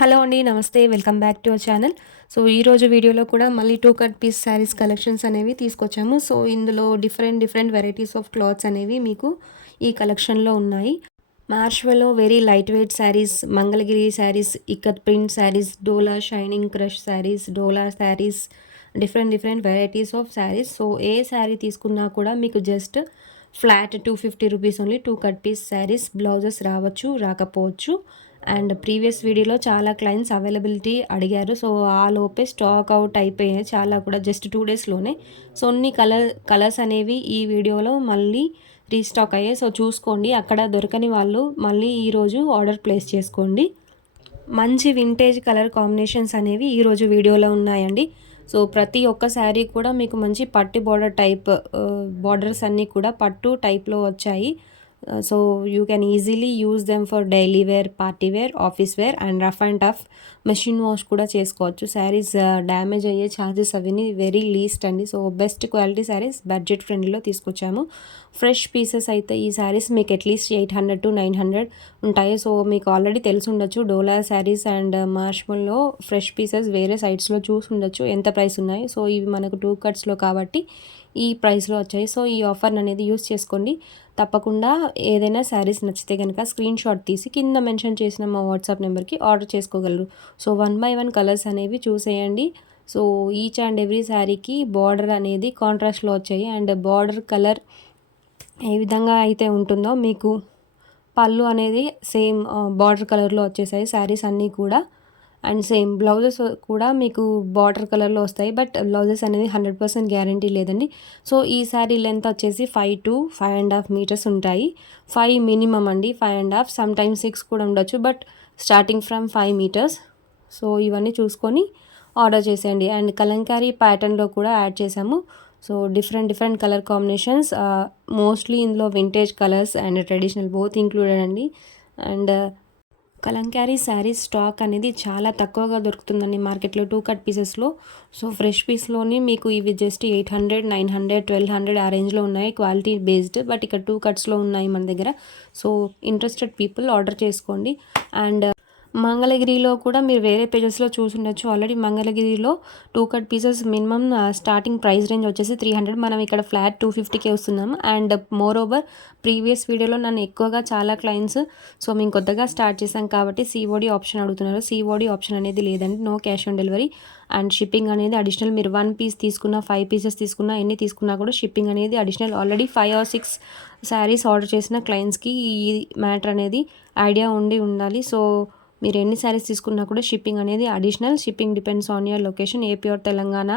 Hello అండి. నమస్తే. Welcome back to our channel. So, ఈరోజు వీడియోలో కూడా మళ్ళీ 2 కట్ పీస్ శారీస్ కలెక్షన్స్ అనేవి తీసుకొచ్చాము. సో, ఇందులో డిఫరెంట్ వెరైటీస్ ఆఫ్ క్లాత్స్ అనేవి మీకు ఈ కలెక్షన్‌లో ఉన్నాయి. Marshmallow very light weight saris, Mangalagiri saris, ikkat print saris, dola shining crush saris, dola saris, different varieties of saris. So, ఏ శారీ తీసుకున్నా కూడా మీకు just flat 250 rupees only 2 cut piece saris. Blouses రావచ్చు, రాకపోవచ్చు. అండ్ ప్రీవియస్ వీడియోలో చాలా క్లయింట్స్ అవైలబిలిటీ అడిగారు. సో, ఆ లోపే స్టాక్ అవుట్ అయిపోయాయి చాలా కూడా జస్ట్ 2 డేస్‌లోనే. సో, కొన్ని కలర్స్ అనేవి ఈ వీడియోలో మళ్ళీ రీస్టాక్ అయ్యాయి. సో, చూసుకోండి. అక్కడ దొరకని వాళ్ళు మళ్ళీ ఈరోజు ఆర్డర్ ప్లేస్ చేసుకోండి. మంచి వింటేజ్ కలర్ కాంబినేషన్స్ అనేవి ఈరోజు వీడియోలో ఉన్నాయండి. సో, ప్రతి ఒక్క శారీ కూడా మీకు మంచి పట్టు బోర్డర్ టైప్ బోర్డర్స్ అన్నీ కూడా పట్టు టైప్‌లో వచ్చాయి. So, you can easily use them for daily wear, party wear, office wear and rough and tough machine wash కూడా చేసుకోవచ్చు. శారీస్ డ్యామేజ్ అయ్యే ఛాన్సెస్ అవన్నీ వెరీ లీస్ట్ అండి. So, best quality saris budget ఫ్రెండ్లీలో తీసుకొచ్చాము. ఫ్రెష్ పీసెస్ అయితే ఈ శారీస్ మీకు అట్లీస్ట్ 800-900 ఉంటాయి. సో, మీకు ఆల్రెడీ తెలిసి ఉండొచ్చు dola saris and marshmallow fresh pieces వేరే సైట్స్‌లో చూసి ఉండొచ్చు ఎంత ప్రైస్ ఉన్నాయి. సో, ఇవి మనకు 2 కట్స్‌లో కాబట్టి ఈ ప్రైస్‌లో వచ్చాయి. సో, ఈ ఆఫర్‌ని అనేది యూజ్ చేసుకోండి. తప్పకుండా ఏదైనా శారీస్ నచ్చితే గనక స్క్రీన్‌షాట్ తీసి కింద మెన్షన్ చేసిన మా వాట్సాప్ నెంబర్‌కి ఆర్డర్ చేసుకోగలరు. సో, 1 బై 1 కలర్స్ అనేవి చూసేయండి. సో, ఈచ్ అండ్ ఎవ్రీ శారీకి బార్డర్ అనేది కాంట్రాస్ట్‌లో వచ్చాయి. అండ్ బార్డర్ కలర్ ఏ విధంగా అయితే ఉంటుందో మీకు పళ్ళు అనేది సేమ్ బార్డర్ కలర్‌లో వచ్చేసాయి శారీస్ అన్నీ కూడా. అండ్ సేమ్ బ్లౌజెస్ కూడా మీకు బార్డర్ కలర్‌లో వస్తాయి. బట్ బ్లౌజెస్ అనేది 100% గ్యారంటీ లేదండి. సో, ఈ శారీ లెంత్ వచ్చేసి 5 to 5.5 మీటర్స్ ఉంటాయి. 5 మినిమమ్ అండి. 5.5 సమ్‌టైమ్స్ 6 కూడా ఉండొచ్చు. But starting from 5 metres. So, ఇవన్నీ చూసుకొని ఆర్డర్ చేసేయండి. అండ్ కలంకారీ ప్యాటర్న్‌లో కూడా యాడ్ చేసాము. So, different colour combinations mostly ఇందులో vintage colours and traditional both included అండి. అండ్ కలంకారీ శారీస్ స్టాక్ అనేది చాలా తక్కువగా దొరుకుతుందండి మార్కెట్‌లో 2 కట్ పీసెస్‌లో. సో, ఫ్రెష్ పీస్‌లోని మీకు ఇవి జస్ట్ 800, 900, 1200 ఆ రేంజ్‌లో ఉన్నాయి క్వాలిటీ బేస్డ్. బట్ ఇక్కడ 2 కట్స్‌లో ఉన్నాయి మన దగ్గర. సో, ఇంట్రెస్టెడ్ పీపుల్ ఆర్డర్ చేసుకోండి. అండ్ మంగళగిరిలో కూడా మీరు వేరే పేజెస్‌లో చూసుండొచ్చు. ఆల్రెడీ మంగళగిరిలో 2 cut pieces minimum starting price range వచ్చేసి 300. మనం ఇక్కడ ఫ్లాట్ 250కే వస్తున్నాము. అండ్ మోర్ ఓవర్ ప్రీవియస్ వీడియోలో నన్ను ఎక్కువగా చాలా క్లయింట్స్ సో, మేము కొత్తగా స్టార్ట్ చేసాం కాబట్టి సీఓడీ ఆప్షన్ అడుగుతున్నారు. సీఓడీ ఆప్షన్ అనేది లేదండి. No cash on delivery. And shipping అనేది అడిషనల్. మీరు 1 పీస్ తీసుకున్నా, 5 పీసెస్ తీసుకున్నా, ఎన్ని తీసుకున్నా కూడా షిప్పింగ్ అనేది additional. Already 5 or 6 saris order చేసిన క్లయింట్స్‌కి ఈ మ్యాటర్ అనేది ఐడియా ఉండాలి. సో, మీరు ఎన్ని శారీస్ తీసుకున్నా కూడా షిప్పింగ్ అనేది additional. Shipping depends on your location AP or Telangana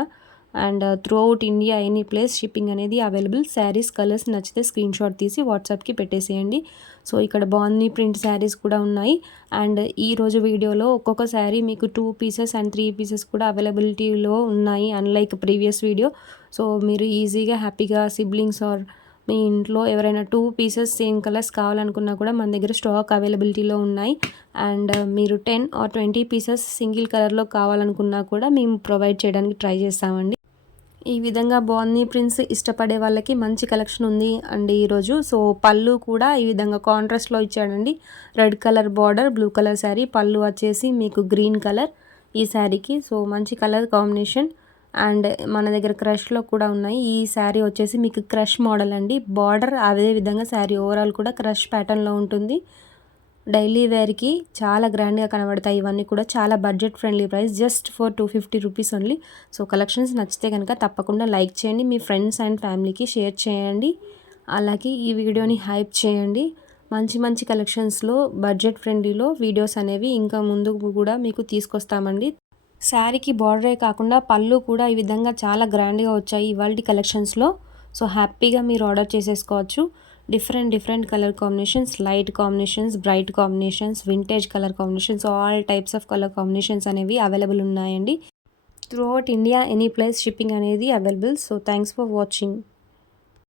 and throughout India any place shipping అనేది అవైలబుల్. శారీస్ కలర్స్ నచ్చితే స్క్రీన్‌షాట్ తీసి వాట్సాప్‌కి పెట్టేసేయండి. సో, ఇక్కడ బాందిని ప్రింట్ శారీస్ కూడా ఉన్నాయి. అండ్ ఈరోజు వీడియోలో ఒక్కొక్క శారీ మీకు 2 పీసెస్ అండ్ 3 పీసెస్ కూడా అవైలబిలిటీలో ఉన్నాయి. Unlike previous video. సో, మీరు ఈజీగా హ్యాపీగా సిబ్లింగ్స్ ఆర్ మీ ఇంట్లో ఎవరైనా 2 పీసెస్ సేమ్ కలర్స్ కావాలనుకున్నా కూడా మన దగ్గర స్టాక్ అవైలబిలిటీలో ఉన్నాయి. అండ్ మీరు 10 or 20 పీసెస్ సింగిల్ కలర్‌లో కావాలనుకున్నా కూడా మేము ప్రొవైడ్ చేయడానికి ట్రై చేస్తామండి. ఈ విధంగా బాందిని ప్రింట్స్ ఇష్టపడే వాళ్ళకి మంచి కలెక్షన్ ఉంది అండి ఈరోజు. సో, పళ్ళు కూడా ఈ విధంగా కాంట్రాస్ట్‌లో ఇచ్చాడండి. Red colour border, blue colour sari. పళ్ళు వచ్చేసి మీకు గ్రీన్ కలర్ ఈ శారీకి. సో, మంచి కలర్ కాంబినేషన్. అండ్ మన దగ్గర క్రష్‌లో కూడా ఉన్నాయి. ఈ శారీ వచ్చేసి మీకు క్రష్ మోడల్ అండి. బార్డర్ అదే విధంగా శారీ ఓవరాల్ కూడా క్రష్ ప్యాటర్న్‌లో ఉంటుంది. డైలీ వేర్‌కి చాలా గ్రాండ్‌గా కనబడతాయి. ఇవన్నీ కూడా చాలా budget friendly price just for 250 rupees only. So, collections నచ్చితే కనుక తప్పకుండా లైక్ చేయండి. మీ ఫ్రెండ్స్ అండ్ ఫ్యామిలీకి షేర్ చేయండి. అలాగే ఈ వీడియోని హైప్ చేయండి. మంచి కలెక్షన్స్‌లో బడ్జెట్ ఫ్రెండ్లీలో వీడియోస్ అనేవి ఇంకా ముందుకు కూడా మీకు తీసుకొస్తామండి. శారీకి బార్డరే కాకుండా పళ్ళు కూడా ఈ విధంగా చాలా గ్రాండ్‌గా వచ్చాయి ఇవాల్టి కలెక్షన్స్‌లో. సో, హ్యాపీగా మీరు ఆర్డర్ చేసేసుకోవచ్చు. Different colour combinations, light combinations, bright combinations, vintage colour combinations, all types of colour combinations అనేవి అవైలబుల్ ఉన్నాయండి. Throughout India any place shipping అనేది available. So, thanks for watching.